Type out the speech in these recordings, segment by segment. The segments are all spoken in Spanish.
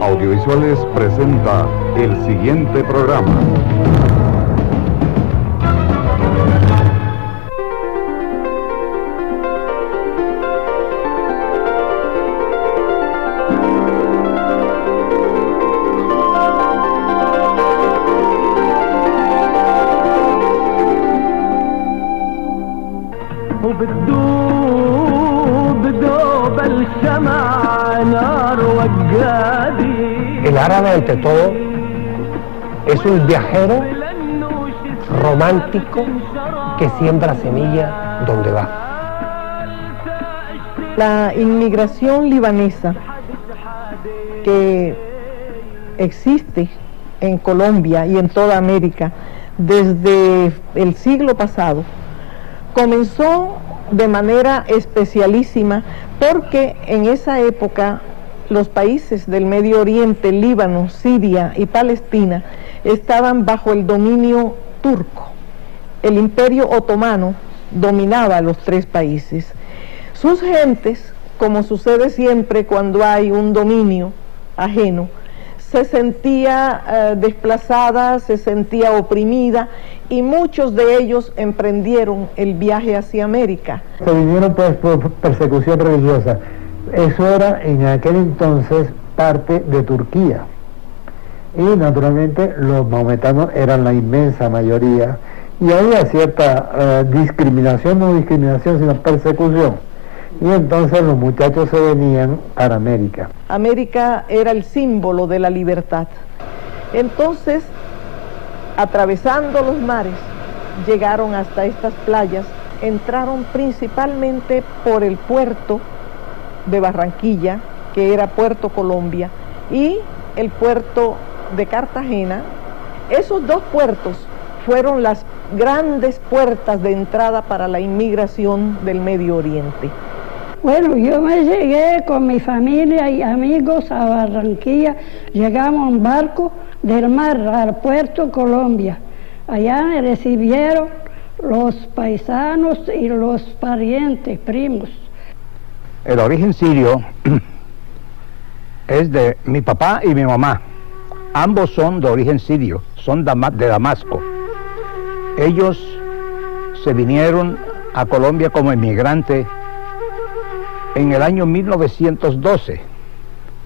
Audiovisuales presenta el siguiente programa. El árabe, ante todo, es un viajero romántico que siembra semilla donde va. La inmigración libanesa que existe en Colombia y en toda América desde el siglo pasado comenzó de manera especialísima porque en esa época los países del Medio Oriente, Líbano, Siria y Palestina, estaban bajo el dominio turco. El Imperio Otomano dominaba los tres países. Sus gentes, como sucede siempre cuando hay un dominio ajeno, se sentía desplazada, se sentía oprimida, y muchos de ellos emprendieron el viaje hacia América. Se vinieron pues por persecución religiosa. Eso era en aquel entonces parte de Turquía. Y naturalmente los maometanos eran la inmensa mayoría. Y había cierta discriminación, no discriminación, sino persecución. Y entonces los muchachos se venían para América. América era el símbolo de la libertad. Entonces, atravesando los mares, llegaron hasta estas playas, entraron principalmente por el puerto de Barranquilla, que era Puerto Colombia, y el puerto de Cartagena. Esos dos puertos fueron las grandes puertas de entrada para la inmigración del Medio Oriente. Bueno, yo me llegué con mi familia y amigos a Barranquilla. Llegamos en barco del mar al Puerto Colombia. Allá me recibieron los paisanos y los parientes, primos. El origen sirio es de mi papá y mi mamá. Ambos son de origen sirio, son de Damasco. Ellos se vinieron a Colombia como inmigrantes en el año 1912.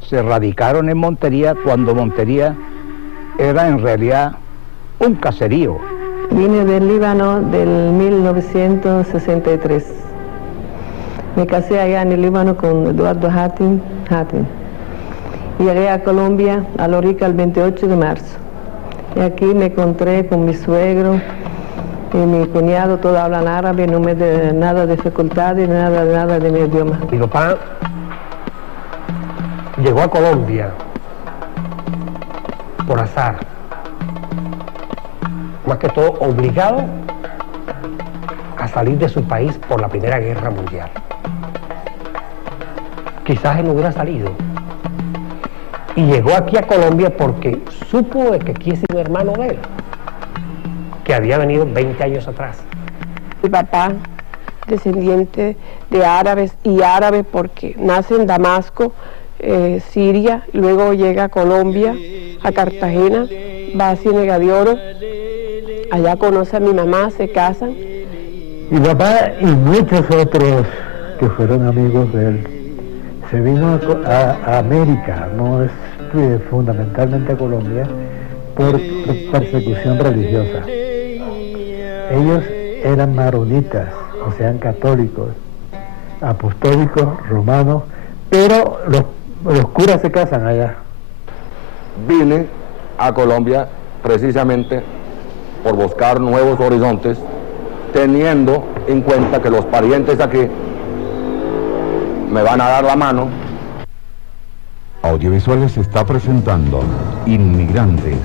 Se radicaron en Montería cuando Montería era en realidad un caserío. Vine del Líbano del 1963. Me casé allá en el Líbano con Eduardo Hatim. Llegué a Colombia, a Lorica, el 28 de marzo. Y aquí me encontré con mi suegro y mi cuñado, todos hablan árabe, no me da nada de dificultades, nada de mi idioma. Mi papá llegó a Colombia por azar, más que todo obligado a salir de su país por la Primera Guerra Mundial. Quizás él no hubiera salido. Y llegó aquí a Colombia porque supo de que aquí es un hermano de él, que había venido 20 años atrás. Mi papá, descendiente de árabes, y árabe porque nace en Damasco, Siria, luego llega a Colombia, a Cartagena, va a Ciénega de Oro, allá conoce a mi mamá, se casan. Mi papá y muchos otros que fueron amigos de él se vino a América, no es fundamentalmente a Colombia, por persecución religiosa. Ellos eran maronitas, o sea, católicos, apostólicos, romanos, pero los curas se casan allá. Vine a Colombia precisamente por buscar nuevos horizontes, teniendo en cuenta que los parientes aquí me van a dar la mano. Audiovisuales está presentando Inmigrantes.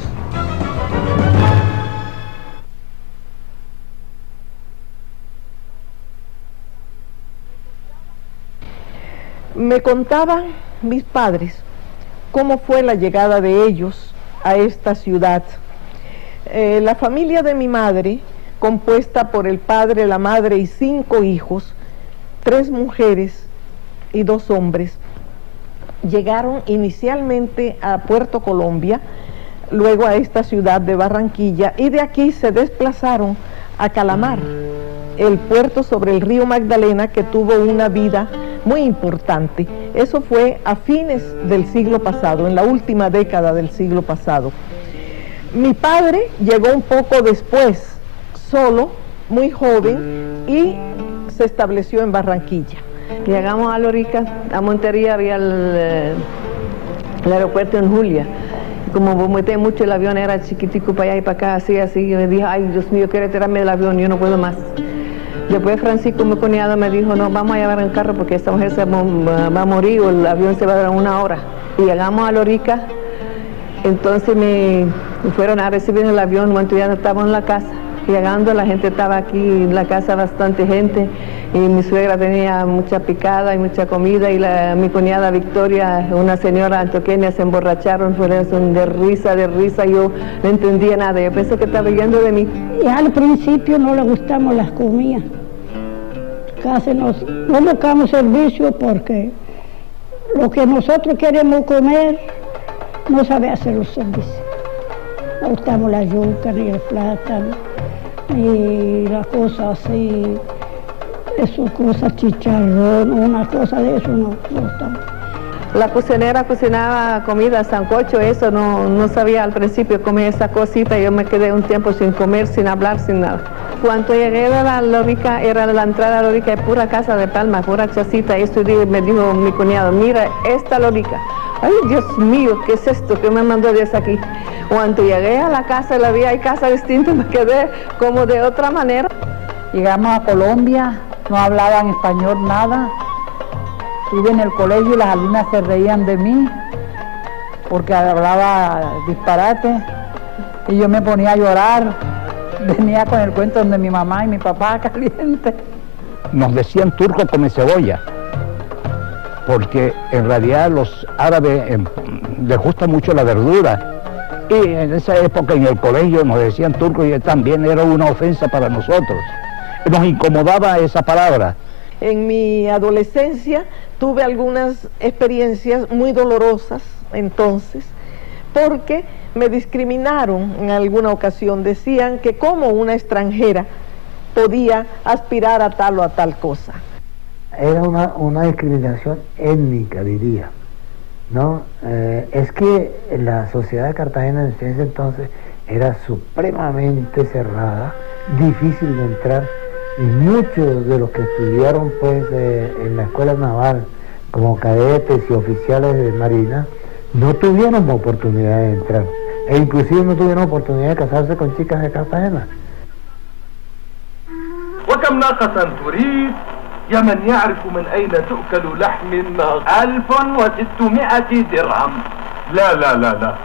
Me contaban mis padres cómo fue la llegada de ellos a esta ciudad. La familia de mi madre, compuesta por el padre, la madre y 5 hijos, 3 mujeres y 2 hombres llegaron inicialmente a Puerto Colombia, luego a esta ciudad de Barranquilla, y de aquí se desplazaron a Calamar, el puerto sobre el río Magdalena, que tuvo una vida muy importante. Eso fue a fines del siglo pasado, en la última década del siglo pasado. Mi padre llegó un poco después, solo, muy joven, y se estableció en Barranquilla. Llegamos a Lorica, a Montería, había el aeropuerto en Julia. Como vomité mucho, el avión era chiquitico para allá y para acá, así, y me dije, ay, Dios mío, quiero tirarme del avión, yo no puedo más. Después Francisco, mi cuñado, me dijo, no, vamos a llevar en carro porque esta mujer se va a morir o el avión se va a durar 1 hora. Y llegamos a Lorica, entonces me fueron a recibir en el avión, cuando ya estábamos en la casa. Llegando, la gente estaba aquí en la casa, bastante gente, y mi suegra tenía mucha picada y mucha comida, y mi cuñada Victoria, una señora antioqueña, se emborracharon, fueron de risa, yo no entendía nada, yo pensé que estaba yendo de mí. Y al principio no le gustamos las comidas, casi no buscamos servicio porque lo que nosotros queremos comer no sabe hacer los servicios. No gustamos la yuca ni el plátano, y las cosas así, esas cosas, chicharrón, una cosa de eso no gustamos. La cocinera cocinaba comida, sancocho, eso no sabía al principio comer esa cosita, yo me quedé un tiempo sin comer, sin hablar, sin nada. Cuando llegué a la Lorica, era la entrada a Lorica, pura casa de palma, pura chacita, y me dijo mi cuñado, mira, esta Lorica. Ay, Dios mío, ¿qué es esto? ¿Qué me mandó Dios aquí? Cuando llegué a la casa, la vi, hay casa distinta, me quedé como de otra manera. Llegamos a Colombia, no hablaban español nada. Estuve en el colegio y las alumnas se reían de mí porque hablaba disparate y yo me ponía a llorar. Venía con el cuento donde mi mamá y mi papá caliente. Nos decían turco come cebolla, porque en realidad los árabes les gusta mucho la verdura. Y en esa época en el colegio nos decían turco y también era una ofensa para nosotros. Nos incomodaba esa palabra. En mi adolescencia tuve algunas experiencias muy dolorosas entonces, porque me discriminaron en alguna ocasión. Decían que como una extranjera podía aspirar a tal o a tal cosa. Era una discriminación étnica, diría, ¿no? Es que la sociedad de Cartagena en ese entonces era supremamente cerrada, difícil de entrar, y muchos de los que estudiaron pues en la escuela naval como cadetes y oficiales de marina no tuvieron oportunidad de entrar, e inclusive no tuvieron oportunidad de casarse con chicas de Cartagena. وكم ناقة تريد يا من يعرف من أين تؤكل لحم الناقة 1600 درهم لا لا لا لا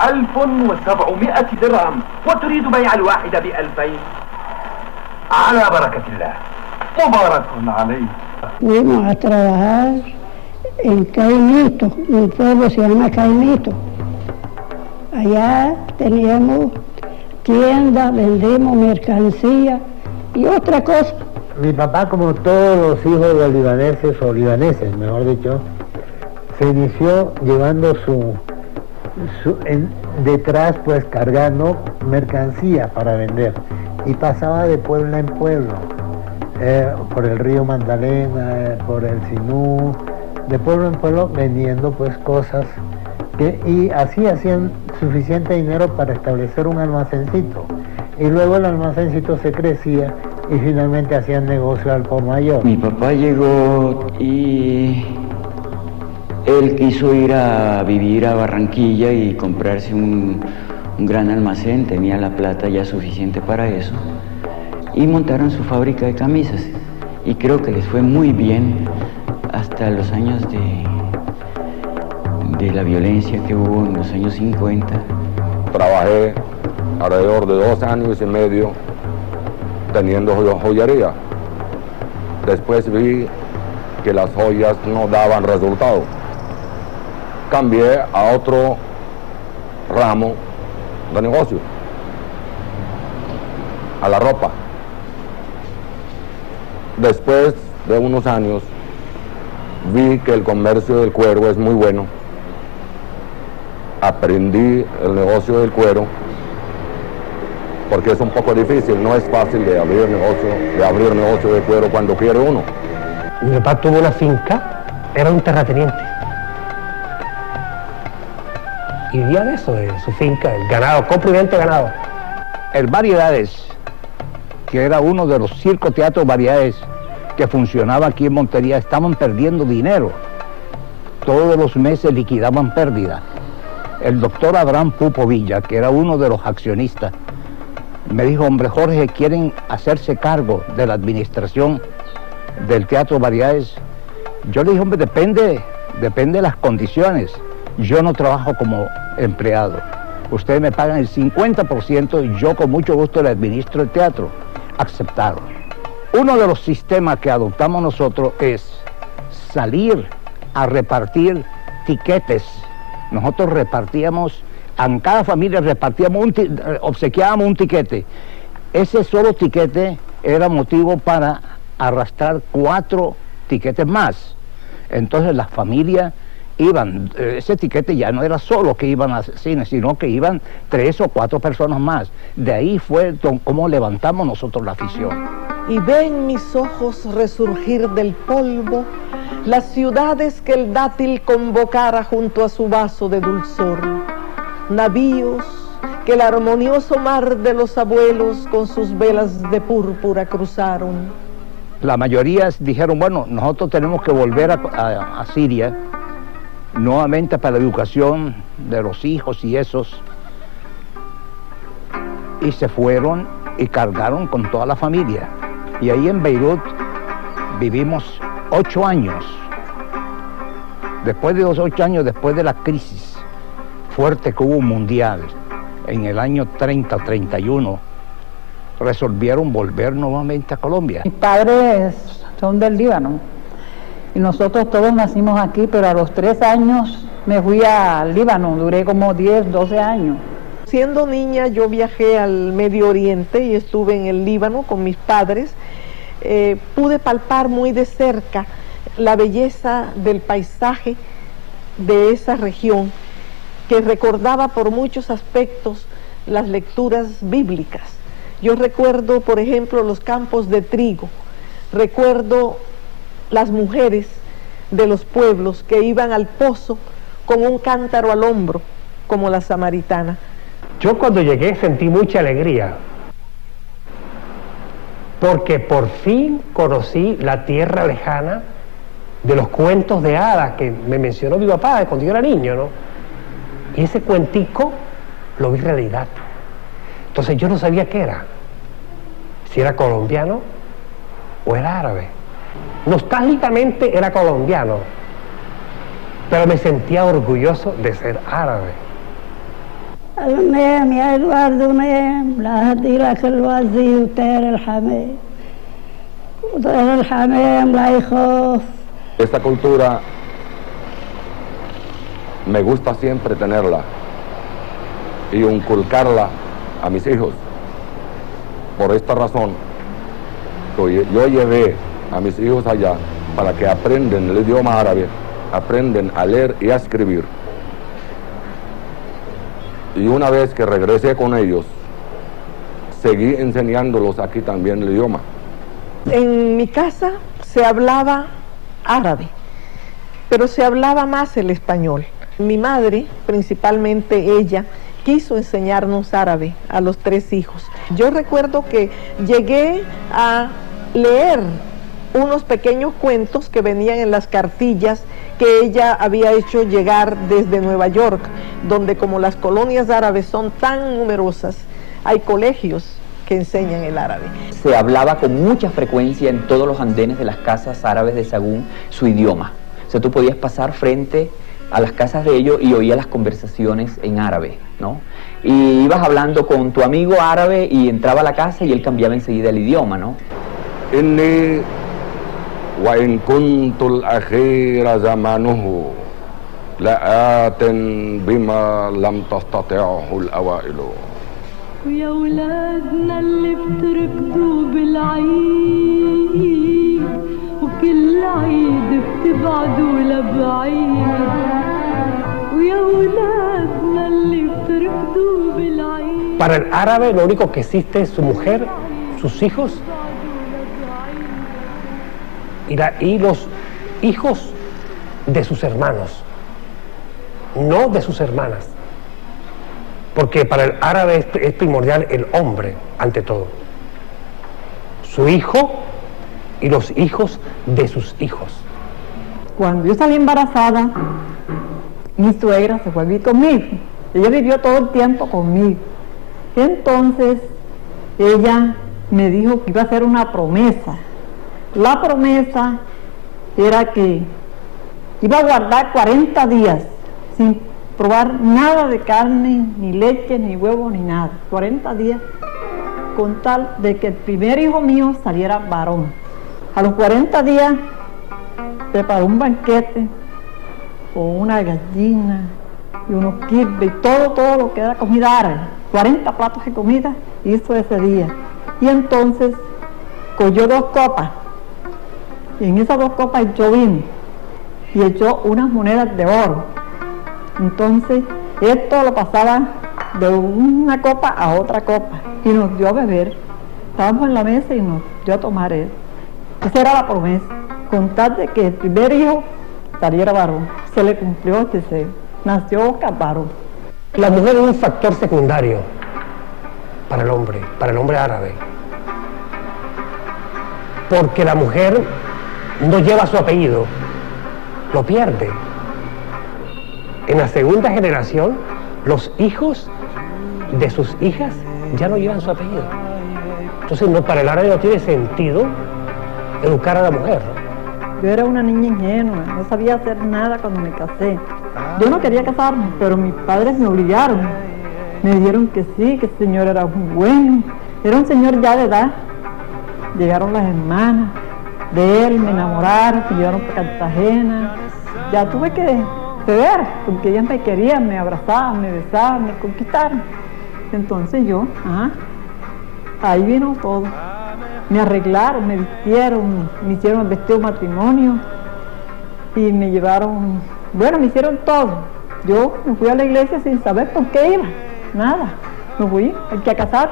1700 درهم وتريد بيع الواحدة ب2000 على بركة الله مبارك عليك. Fuimos a trabajar en Caimito, un pueblo se llama Caimito. Allá teníamos tiendas, vendimos mercancía y otra cosa. Mi papá, como todos los hijos de libaneses, o libaneses, mejor dicho, se inició llevando detrás, pues, cargando mercancía para vender. Y pasaba de pueblo en pueblo, por el río Magdalena, por el Sinú, de pueblo en pueblo vendiendo, pues, cosas, y así hacían suficiente dinero para establecer un almacencito. Y luego el almacencito se crecía y finalmente hacían negocio al por mayor. Mi papá llegó y él quiso ir a vivir a Barranquilla y comprarse un gran almacén, tenía la plata ya suficiente para eso, y montaron su fábrica de camisas, y creo que les fue muy bien hasta los años de la violencia que hubo en los años 50. Trabajé alrededor de 2 años y medio teniendo joyería. Después vi que las joyas no daban resultado. Cambié a otro ramo de negocio, a la ropa. Después de unos años vi que el comercio del cuero es muy bueno. Aprendí el negocio del cuero porque es un poco difícil, no es fácil de abrir negocio de cuero cuando quiere uno. Mi papá tuvo una finca, era un terrateniente. Y vivía de eso, de su finca, el ganado, compra y venta de ganado. El Variedades, que era uno de los circoteatros Variedades que funcionaba aquí en Montería, estaban perdiendo dinero. Todos los meses liquidaban pérdida. El doctor Abraham Pupo Villa, que era uno de los accionistas, me dijo, hombre Jorge, ¿quieren hacerse cargo de la administración del Teatro Variedades? Yo le dije, hombre, depende de las condiciones. Yo no trabajo como empleado. Ustedes me pagan el 50% y yo con mucho gusto le administro el teatro. Aceptaron. Uno de los sistemas que adoptamos nosotros es salir a repartir tiquetes. Nosotros repartíamos, en cada familia repartíamos, obsequiábamos un tiquete. Ese solo tiquete era motivo para arrastrar 4 tiquetes más. Entonces las familias iban, ese tiquete ya no era solo que iban al cine, sino que iban 3 o 4 personas más. De ahí fue como levantamos nosotros la afición. Y ven mis ojos resurgir del polvo las ciudades que el dátil convocara junto a su vaso de dulzor, navíos que el armonioso mar de los abuelos con sus velas de púrpura cruzaron. La mayoría dijeron, bueno, nosotros tenemos que volver a Siria, nuevamente para la educación de los hijos y esos, y se fueron y cargaron con toda la familia. Y ahí en Beirut vivimos 8 años. Después de los 8 años, después de la crisis fuerte que hubo mundial, en el año 30-31, resolvieron volver nuevamente a Colombia. Mis padres son del Líbano y nosotros todos nacimos aquí, pero a los 3 años me fui al Líbano, duré como 10, 12 años. Siendo niña yo viajé al Medio Oriente y estuve en el Líbano con mis padres. Pude palpar muy de cerca la belleza del paisaje de esa región que recordaba por muchos aspectos las lecturas bíblicas. Yo recuerdo, por ejemplo, los campos de trigo, recuerdo las mujeres de los pueblos que iban al pozo con un cántaro al hombro, como la samaritana. Yo cuando llegué sentí mucha alegría, porque por fin conocí la tierra lejana de los cuentos de hadas que me mencionó mi papá cuando yo era niño, ¿no? Y ese cuentico lo vi realidad. Entonces yo no sabía qué era, si era colombiano o era árabe. Nostálgicamente era colombiano, pero me sentía orgulloso de ser árabe. Esta cultura me gusta siempre tenerla y inculcarla a mis hijos. Por esta razón, yo llevé a mis hijos allá para que aprendan el idioma árabe, aprenden a leer y a escribir. Y una vez que regresé con ellos, seguí enseñándolos aquí también el idioma. En mi casa se hablaba árabe, pero se hablaba más el español. Mi madre, principalmente ella, quiso enseñarnos árabe a los 3 hijos. Yo recuerdo que llegué a leer unos pequeños cuentos que venían en las cartillas que ella había hecho llegar desde Nueva York, donde como las colonias árabes son tan numerosas, hay colegios que enseñan el árabe. Se hablaba con mucha frecuencia en todos los andenes de las casas árabes de Sagún su idioma. O sea, tú podías pasar frente a las casas de ellos y oías las conversaciones en árabe, ¿no? Y ibas hablando con tu amigo árabe y entraba a la casa y él cambiaba enseguida el idioma, ¿no? Inni wa in kuntul akhira zamanuhu la'atin bima lam tastati'hu al-awailu. ويا ولادنا اللي بتركضوا بالعيد بعيد بتبعدوا لبعيد ويا ولادنا اللي بترفضوا بالعيد. Para el árabe lo único que existe es su mujer, sus hijos y los hijos de sus hermanos, no de sus hermanas, porque para el árabe es primordial el hombre ante todo, su hijo y los hijos de sus hijos. Cuando yo salí embarazada, mi suegra se fue a vivir conmigo. Ella vivió todo el tiempo conmigo. Entonces, ella me dijo que iba a hacer una promesa. La promesa era que iba a guardar 40 días sin probar nada de carne, ni leche, ni huevo, ni nada. 40 días con tal de que el primer hijo mío saliera varón. A los 40 días preparó un banquete con una gallina y unos kibbes y todo lo que era comida árabe. 40 platos de comida hizo ese día. Y entonces cogió 2 copas. Y en esas 2 copas echó vino y echó unas monedas de oro. Entonces esto lo pasaba de una copa a otra copa y nos dio a beber. Estábamos en la mesa y nos dio a tomar él. Esa era la promesa, con tal de que el primer hijo saliera varón. Se le cumplió este deseo. Nació Oscar varón. La mujer es un factor secundario para el hombre árabe, porque la mujer no lleva su apellido, lo pierde. En la segunda generación, los hijos de sus hijas ya no llevan su apellido. Entonces, para el árabe no tiene sentido educar a la mujer. Yo era una niña ingenua, no sabía hacer nada cuando me casé. Yo no quería casarme, pero mis padres me obligaron. Me dijeron que sí, que el señor era muy bueno. Era un señor ya de edad. Llegaron las hermanas de él, me enamoraron, me llevaron para Cartagena. Ya tuve que ceder, porque ellas me querían, me abrazaban, me besaban, me conquistaron. Entonces yo, ahí vino todo. Me arreglaron, me vistieron, me hicieron el vestido de matrimonio y me llevaron, bueno, me hicieron todo. Yo me fui a la iglesia sin saber por qué iba, nada. Me fui, hay que casar.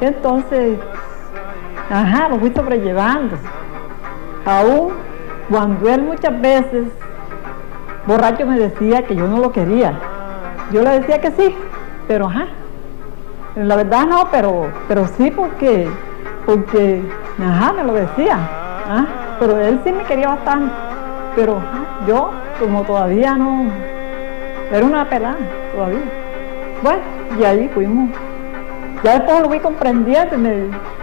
Entonces, lo fui sobrellevando. Aún cuando él muchas veces, borracho, me decía que yo no lo quería. Yo le decía que sí, pero la verdad no, pero sí porque me lo decía, pero él sí me quería bastante, pero yo como todavía no, era una pelada todavía. Bueno, y ahí fuimos. Ya después lo fui comprendiendo,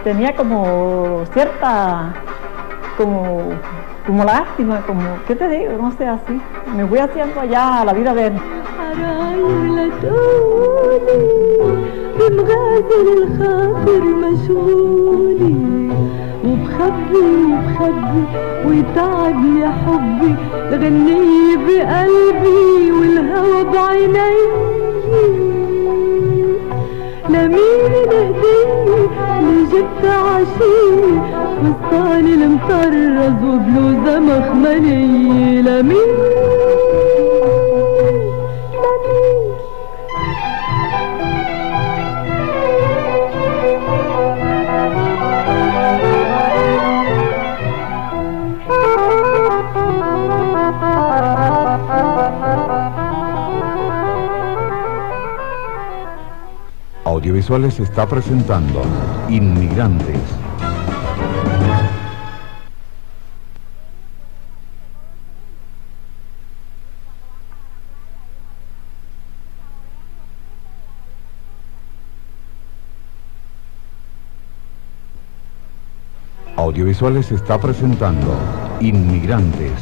tenía como cierta, como lástima, como, ¿qué te digo? No sé, así. Me fui haciendo allá a la vida de él. بمغازل الخاطر مشغولي وبخبي ويتعب يا حبي غني بقلبي والهوى بعيني لمين الهدية اللي جبت عشية فستاني المطرز وبلوزة مخملية لمين Audiovisuales está presentando Inmigrantes. Audiovisuales está presentando Inmigrantes.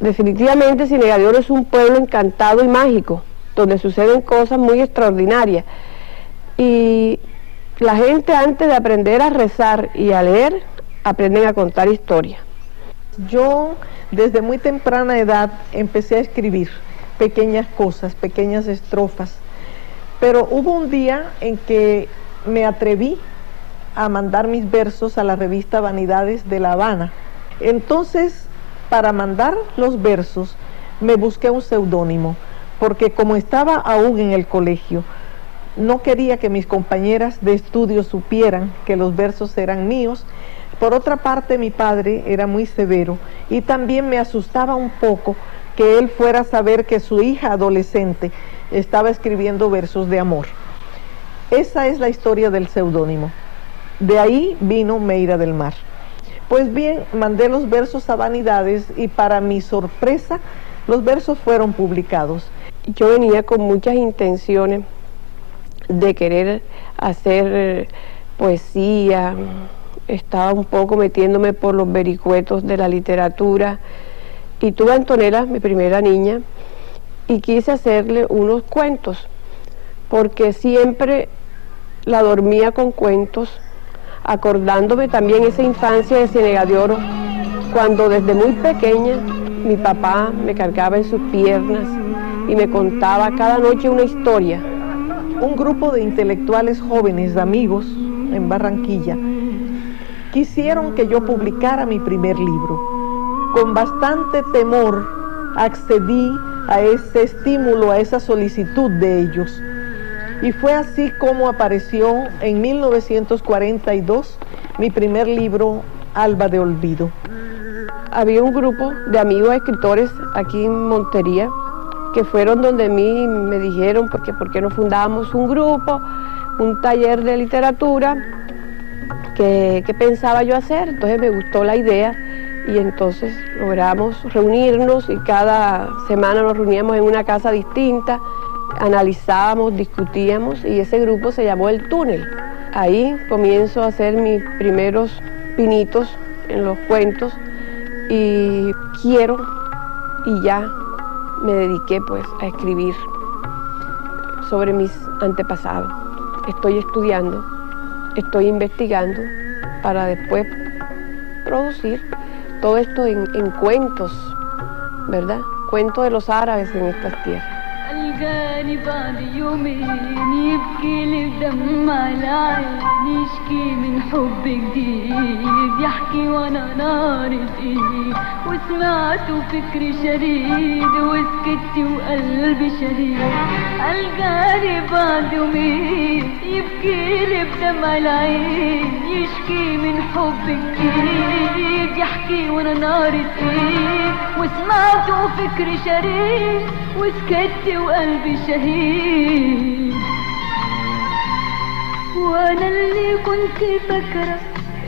Definitivamente Ciénega de Oro es un pueblo encantado y mágico, donde suceden cosas muy extraordinarias. Y la gente, antes de aprender a rezar y a leer, aprenden a contar historias. Yo desde muy temprana edad empecé a escribir pequeñas cosas, pequeñas estrofas, pero hubo un día en que me atreví a mandar mis versos a la revista Vanidades de La Habana. Entonces, para mandar los versos, me busqué un seudónimo, porque como estaba aún en el colegio, no quería que mis compañeras de estudio supieran que los versos eran míos. Por otra parte, mi padre era muy severo y también me asustaba un poco que él fuera a saber que su hija adolescente estaba escribiendo versos de amor. Esa es la historia del seudónimo. De ahí vino Meira del Mar. Pues bien, mandé los versos a Vanidades y para mi sorpresa, los versos fueron publicados. Yo venía con muchas intenciones de querer hacer poesía, estaba un poco metiéndome por los vericuetos de la literatura y tuve a Antonella, mi primera niña, y quise hacerle unos cuentos, porque siempre la dormía con cuentos, acordándome también esa infancia de Ciénega de Oro, cuando desde muy pequeña mi papá me cargaba en sus piernas y me contaba cada noche una historia. Un grupo de intelectuales jóvenes, amigos, en Barranquilla, quisieron que yo publicara mi primer libro. Con bastante temor accedí a ese estímulo, a esa solicitud de ellos. Y fue así como apareció en 1942 mi primer libro, Alba de Olvido. Había un grupo de amigos escritores aquí en Montería que fueron donde mí me dijeron porque por qué no fundábamos un grupo, un taller de literatura, que pensaba yo hacer. Entonces me gustó la idea y entonces logramos reunirnos y cada semana nos reuníamos en una casa distinta, analizábamos, discutíamos y ese grupo se llamó El Túnel. Ahí comienzo a hacer mis primeros pinitos en los cuentos y quiero y ya me dediqué pues a escribir sobre mis antepasados. Estoy estudiando, estoy investigando para después producir todo esto en cuentos, ¿verdad? Cuentos de los árabes en estas tierras. القاني بعد يومين يبكي لي بدمع العين يشكي من حب جديد يحكي وانا نار ايدي وسمعت وفكري شريد وسكت وقلبي شهيد القاني بعد يومين يبكي لي بدمع العين يشكي من حب جديد يحكي وانا نار ايدي وسمعت وفكري شريد وسكت وقلبي شهيد وانا اللي كنت فاكره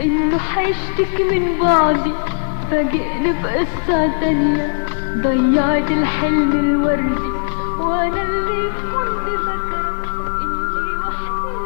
انه حيشتكي من بعدي فاجئني بقصه تانيه ضيعت الحلم الوردي وانا اللي كنت فاكره اني وحدي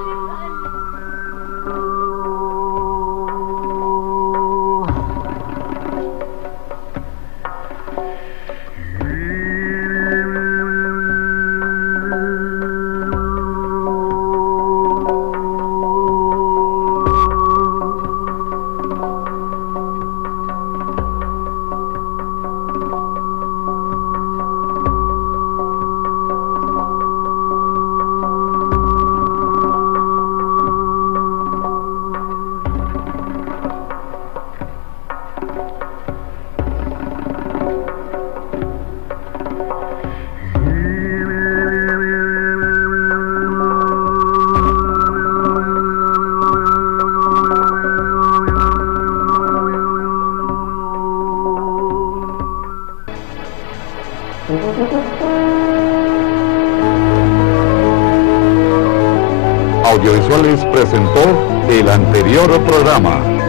Audiovisuales presentó el anterior programa.